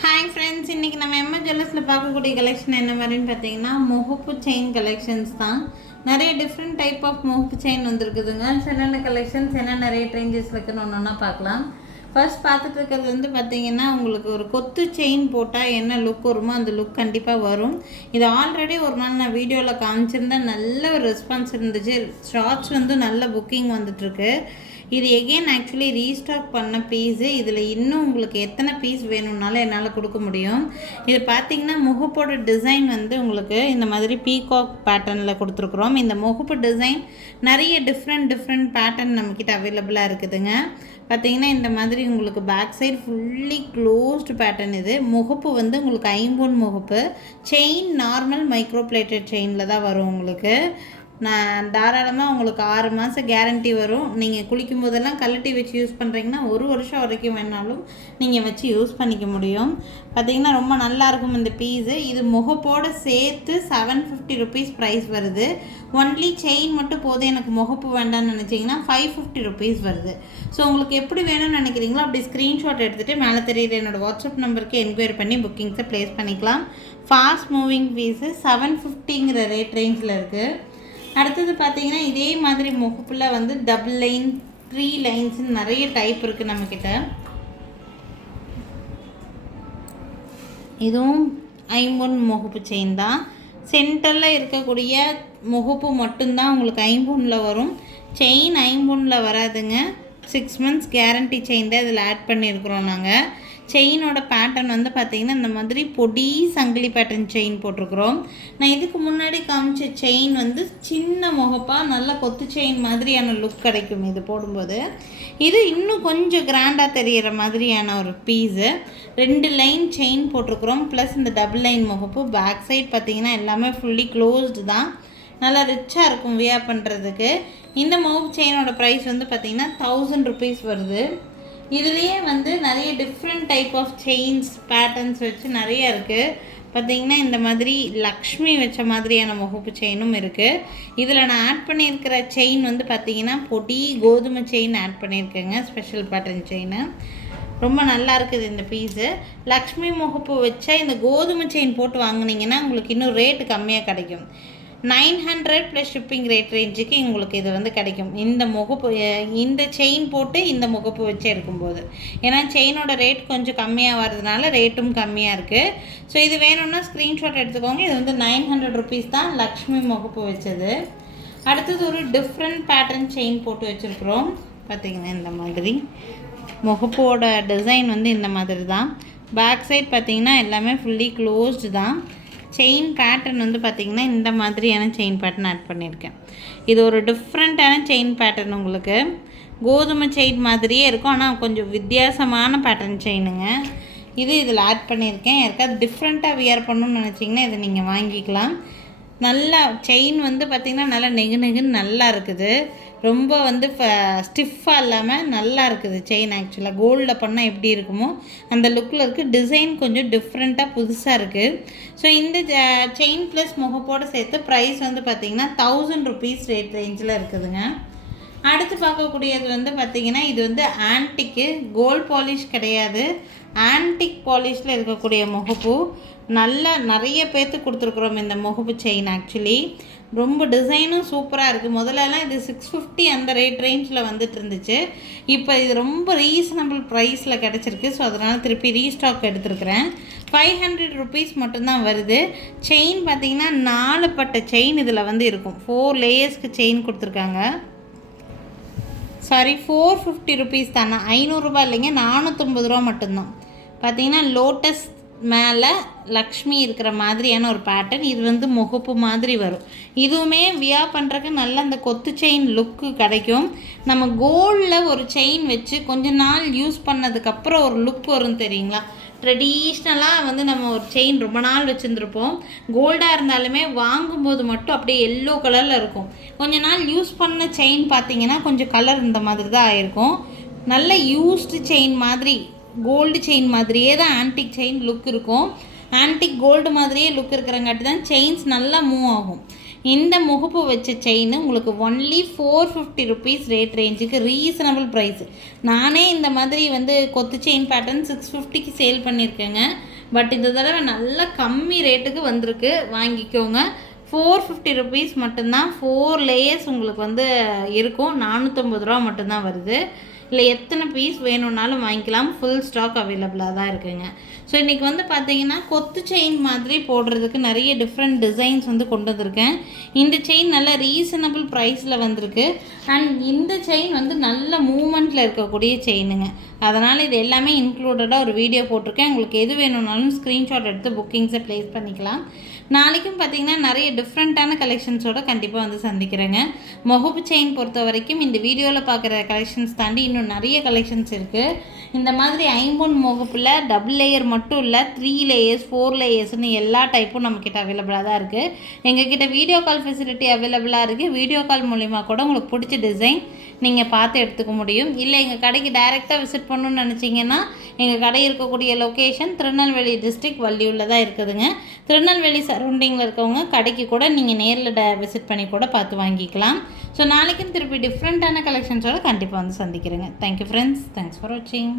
Hi friends, இன்றைக்கி நம்ம எம்மா ஜுவல்லர்ஸில் பார்க்கக்கூடிய கலெக்ஷன் என்ன மாதிரின்னு பார்த்தீங்கன்னா முகப்பு செயின் கலெக்ஷன்ஸ் தான். நிறைய டிஃப்ரெண்ட் டைப் ஆஃப் முகப்பு செயின் வந்துருக்குதுங்க. என்னென்ன கலெக்ஷன்ஸ் என்ன நிறைய ரேஞ்சஸில் இருக்குன்னு ஒன்றா பார்க்கலாம். ஃபர்ஸ்ட் பார்த்துட்டு இருக்கிறது வந்து பார்த்தீங்கன்னா உங்களுக்கு ஒரு கொத்து செயின் போட்டால் என்ன லுக் வருமோ அந்த லுக் கண்டிப்பாக வரும். இது ஆல்ரெடி ஒரு நாள் நான் வீடியோவில் காமிச்சிருந்தேன், நல்ல ஒரு ரெஸ்பான்ஸ் இருந்துச்சு. ஷார்ட்ஸ் வந்து நல்ல புக்கிங் வந்துட்டுருக்கு. இது எகெயின் ஆக்சுவலி ரீஸ்டாக் பண்ண பீஸு. இதில் இன்னும் உங்களுக்கு எத்தனை பீஸ் வேணும்னாலும் என்னால் கொடுக்க முடியும். இது பார்த்திங்கன்னா முகப்போட டிசைன் வந்து உங்களுக்கு இந்த மாதிரி பீகாக் பேட்டர்னில் கொடுத்துருக்குறோம். இந்த முகப்பு டிசைன் நிறைய டிஃப்ரெண்ட் பேட்டர்ன் நம்மக்கிட்ட அவைலபிளாக இருக்குதுங்க. பார்த்திங்கன்னா இந்த மாதிரி உங்களுக்கு back side fully closed pattern. இது முகப்பு வந்து உங்களுக்கு ஐம்பொன் முகப்பு. செயின் நார்மல் மைக்ரோ பிளேட்டட் செயினில் தான் வரும். உங்களுக்கு நான் தாராளமாக உங்களுக்கு 6 மாதம் கேரண்டி வரும். நீங்கள் குளிக்கும் போதெல்லாம் கழட்டி வச்சு யூஸ் பண்ணுறீங்கன்னா 1 வருஷம் வரைக்கும் வேணாலும் நீங்கள் வச்சு யூஸ் பண்ணிக்க முடியும். பார்த்திங்கன்னா ரொம்ப நல்லாயிருக்கும் இந்த பீஸு. இது முகப்போடு சேர்த்து 750 ருபீஸ் ப்ரைஸ் வருது. ஒன்லி செயின் மட்டும் போதும், எனக்கு முகப்பு வேண்டாம்னு நினச்சிங்கன்னா 550 ருபீஸ் வருது. ஸோ உங்களுக்கு எப்படி வேணும்னு நினைக்கிறீங்களோ அப்படி ஸ்க்ரீன்ஷாட் எடுத்துகிட்டு மேலே தெரியுற என்னோடய வாட்ஸ்அப் நம்பருக்கு என்கொயரி பண்ணி புக்கிங்ஸை ப்ளேஸ் பண்ணிக்கலாம். ஃபாஸ்ட் மூவிங் பீஸு 750ங்கிற ரேட் ரேஞ்சில் இருக்குது. அடுத்தது பார்த்தீங்கன்னா இதே மாதிரி முகப்பில் வந்து டபுள் லைன் 3 லைன்ஸ்ன்னு நிறைய டைப் இருக்குது நம்மக்கிட்ட. இதுவும் ஐம்பொன் முகப்பு செயின் தான். சென்டரில் இருக்கக்கூடிய முகப்பு மட்டும்தான் உங்களுக்கு ஐம்பொன்னில் வரும். செயின் ஐம்பொன்னில் வராதுங்க. 6 months கேரண்டி செயின் தான் இதில் ஆட் பண்ணியிருக்கிறோம் நாங்கள். செயினோட பேட்டர்ன் வந்து பார்த்திங்கன்னா இந்த மாதிரி பொடி சங்கிலி பேட்டர்ன் செயின் போட்டிருக்கிறோம். நான் இதுக்கு முன்னாடி காமிச்ச செயின் வந்து சின்ன முகப்பாக நல்ல கொத்து செயின் மாதிரியான லுக் கிடைக்கும் இது போடும்போது. இது இன்னும் கொஞ்சம் கிராண்டாக தெரிகிற மாதிரியான ஒரு பீஸு. 2 லைன் செயின் போட்டிருக்கிறோம், ப்ளஸ் இந்த டபுள் லைன் முகப்பு. பேக் சைட் பார்த்திங்கன்னா எல்லாமே ஃபுல்லி க்ளோஸ்டு தான். நல்லா ரிச்சாக இருக்கும் வியர் பண்ணுறதுக்கு. இந்த முகப்பு செயினோட ப்ரைஸ் வந்து பார்த்திங்கன்னா 1000 ருபீஸ் வருது. இதுலேயே வந்து நிறைய different type of chains patterns வச்சு நிறைய இருக்குது. பார்த்திங்கன்னா இந்த மாதிரி லக்ஷ்மி வச்ச மாதிரியான முகப்பு செயினும் இருக்குது. இதில் நான் ஆட் பண்ணியிருக்கிற செயின் வந்து பார்த்திங்கன்னா பொடி கோதுமை செயின் ஆட் பண்ணியிருக்கேங்க, ஸ்பெஷல் பேட்டர்ன் செயின். ரொம்ப நல்லா இருக்குது இந்த பீஸு. லக்ஷ்மி முகப்பு வச்ச இந்த கோதுமை செயின் போட்டு வாங்கினீங்கன்னா உங்களுக்கு இன்னும் ரேட்டு கம்மியாக கிடைக்கும். 900 ப்ளஸ் ஷிப்பிங் ரேட் ரேஞ்சுக்கு உங்களுக்கு இது வந்து கிடைக்கும். இந்த முகப்பு இந்த செயின் போட்டு இந்த முகப்பு வச்சு எடுக்கும்போது, ஏன்னா செயினோட ரேட் கொஞ்சம் கம்மியாக வர்றதுனால ரேட்டும் கம்மியாக இருக்குது. ஸோ இது வேணும்னா ஸ்க்ரீன்ஷாட் எடுத்துக்கோங்க. இது வந்து 900 ருபீஸ் தான் லக்ஷ்மி முகப்பு வச்சது. அடுத்தது ஒரு டிஃப்ரெண்ட் பேட்டர்ன் செயின் போட்டு வச்சுருக்குறோம். பார்த்திங்கன்னா இந்த மாதிரி முகப்போட டிசைன் வந்து இந்த மாதிரி தான். பேக் சைட் பார்த்திங்கன்னா எல்லாமே ஃபுல்லி க்ளோஸ்டு தான். செயின் பேட்டர்ன் வந்து பார்த்திங்கன்னா இந்த மாதிரியான செயின் பேட்டர்ன் ஆட் பண்ணியிருக்கேன். இது ஒரு டிஃப்ரெண்ட்டான செயின் பேட்டர்ன். உங்களுக்கு கோதுமை செயின் மாதிரியே இருக்கும், ஆனால் கொஞ்சம் வித்தியாசமான பேட்டர்ன் செயினுங்க. இது இதில் ஆட் பண்ணியிருக்கேன். யாருக்காவது டிஃப்ரெண்ட்டாக வியர் பண்ணணும்னு நினச்சிங்கன்னா இதை நீங்கள் வாங்கிக்கலாம். நல்லா செயின் வந்து பார்த்திங்கன்னா நல்லா நெகுன்னு நல்லா இருக்குது. ரொம்ப வந்து ஸ்டிஃபாக இல்லாமல் நல்லா இருக்குது செயின். ஆக்சுவலாக கோல்டில் பண்ணால் எப்படி இருக்குமோ அந்த லுக்கில் இருக்குது. டிசைன் கொஞ்சம் டிஃப்ரெண்ட்டாக புதுசாக இருக்குது. ஸோ இந்த செயின் ப்ளஸ் முகப்போடு சேர்த்து ப்ரைஸ் வந்து பார்த்திங்கன்னா 1000 ருபீஸ் ரேட் ரேஞ்சில் இருக்குதுங்க. அடுத்து பார்க்கக்கூடியது வந்து பார்த்திங்கன்னா இது வந்து ஆன்டிக்கு, கோல்ட் பாலிஷ் கிடையாது, ஆன்டிக் பாலிஷில் இருக்கக்கூடிய முகப்பு. நிறைய பேர்த்து கொடுத்துருக்குறோம் இந்த முகப்பு செயின். ஆக்சுவலி ரொம்ப டிசைனும் சூப்பராக இருக்குது. முதல்லலாம் இது 650 அந்த ரேட் ரேஞ்சில் வந்துட்டு இருந்துச்சு. இப்போ இது ரொம்ப ரீசனபிள் ப்ரைஸில் கிடச்சிருக்கு. ஸோ அதனால் திருப்பி ரீஸ்டாக் எடுத்துருக்குறேன். 500 ருபீஸ் மட்டும்தான் வருது. செயின் பார்த்திங்கன்னா 4 பட்ட செயின் இதில் வந்து இருக்கும். 4 லேயர்ஸ்க்கு செயின் கொடுத்துருக்காங்க. சாரி, 450 ருபீஸ் தானே, 500 ரூபா இல்லைங்க, 450 ரூபா மட்டும்தான். பார்த்திங்கன்னா லோட்டஸ் மேலே லக்ஷ்மி இருக்கிற மாதிரியான ஒரு பேட்டர்ன். இது வந்து முகப்பு மாதிரி வரும். இதுவுமே வியர் பண்ணுறதுக்கு நல்ல அந்த கொத்து செயின் லுக்கு கிடைக்கும். நம்ம கோல்டில் ஒரு செயின் வச்சு கொஞ்ச நாள் யூஸ் பண்ணதுக்கப்புறம் ஒரு லுக் வரும் தெரியுங்களா. ட்ரெடிஷ்னலாக வந்து நம்ம ஒரு செயின் ரொம்ப நாள் வச்சுருந்துருப்போம். கோல்டாக இருந்தாலுமே வாங்கும்போது மட்டும் அப்படியே எல்லோ கலரில் இருக்கும். கொஞ்ச நாள் யூஸ் பண்ண செயின் பார்த்திங்கன்னா கொஞ்சம் கலர் இந்த மாதிரி தான் ஆகிருக்கும். நல்ல யூஸ்டு செயின் மாதிரி, கோல்டு செயின் மாதிரியே தான் ஆன்டிக் செயின் லுக் இருக்கும். ஆன்டிக் கோல்டு மாதிரியே லுக் இருக்கிறங்காட்டி தான் செயின்ஸ் நல்லா மூவ் ஆகும். இந்த முகப்பு வச்ச செயின் உங்களுக்கு ஒன்லி 450 ருபீஸ் ரேட் ரேஞ்சுக்கு ரீசனபிள் ப்ரைஸ். நானே இந்த மாதிரி வந்து கொத்து செயின் பேட்டர்ன் 650க்கு சேல் பண்ணியிருக்கேங்க. பட் இந்த தடவை நல்ல கம்மி ரேட்டுக்கு வந்திருக்கு, வாங்கிக்கோங்க. 450 ருபீஸ் மட்டும்தான். 4 லேயர்ஸ் உங்களுக்கு வந்து இருக்கும். 450 ரூபா மட்டும்தான் வருது. இல்லை எத்தனை பீஸ் வேணும்னாலும் வாங்கிக்கலாம். ஃபுல் ஸ்டாக் அவைலபிளாக தான் இருக்குங்க. ஸோ இன்றைக்கி வந்து பார்த்தீங்கன்னா கொத்து செயின் மாதிரி போடுறதுக்கு நிறைய டிஃப்ரெண்ட் டிசைன்ஸ் வந்து கொண்டு வந்திருக்கேன். இந்த செயின் நல்ல ரீசனபிள் ப்ரைஸில் வந்திருக்கு. அண்ட் இந்த செயின் வந்து நல்ல மூமெண்ட்டில் இருக்கக்கூடிய செயினுங்க. அதனால் இது எல்லாமே இன்க்ளூடடாக ஒரு வீடியோ போட்டிருக்கேன். உங்களுக்கு எது வேணும்னாலும் ஸ்க்ரீன்ஷாட் எடுத்து புக்கிங்ஸை ப்ளேஸ் பண்ணிக்கலாம். நாளைக்கும் பார்த்திங்கன்னா நிறைய டிஃப்ரெண்ட்டான கலெக்ஷன்ஸோடு கண்டிப்பாக வந்து சந்திக்கிறேங்க. முகப்பு செயின் பொறுத்த வரைக்கும் இந்த வீடியோவில் பார்க்குற கலெக்ஷன்ஸ் தாண்டி இன்னும் நிறைய கலெக்ஷன்ஸ் இருக்குது. இந்த மாதிரி ஐம்பொன் முகப்பில் டபுள் லேயர் மட்டும் இல்லை, 3 லேயர்ஸ் 4 லேயர்ஸ்னு எல்லா டைப்பும் நம்மக்கிட்ட அவைலபிளாக தான் இருக்குது. எங்ககிட்ட வீடியோ கால் ஃபெசிலிட்டி அவைலபிளாக இருக்குது. வீடியோ கால் மூலிமா கூட உங்களுக்கு பிடிச்ச டிசைன் நீங்கள் பார்த்து எடுத்துக்க முடியும். இல்லை எங்கள் கடைக்கு டைரெக்டாக விசிட் பண்ணணுன்னு நினச்சிங்கன்னா எங்கள் கடை இருக்கக்கூடிய லொக்கேஷன் திருநெல்வேலி டிஸ்ட்ரிக்ட் வள்ளியூரில் தான் இருக்குதுங்க. திருநெல்வேலி சரௌண்டிங்கில் இருக்கவங்க கடைக்கு கூட நீங்கள் நேரில் விசிட் பண்ணி கூட பார்த்து வாங்கிக்கலாம். ஸோ நாளைக்கும் திருப்பி டிஃப்ரெண்ட்டான கலெக்ஷன்ஸோடு கண்டிப்பாக வந்து சந்திக்கிறேங்க. Thank you friends. தேங்க்ஸ் ஃபார் வாட்சிங்.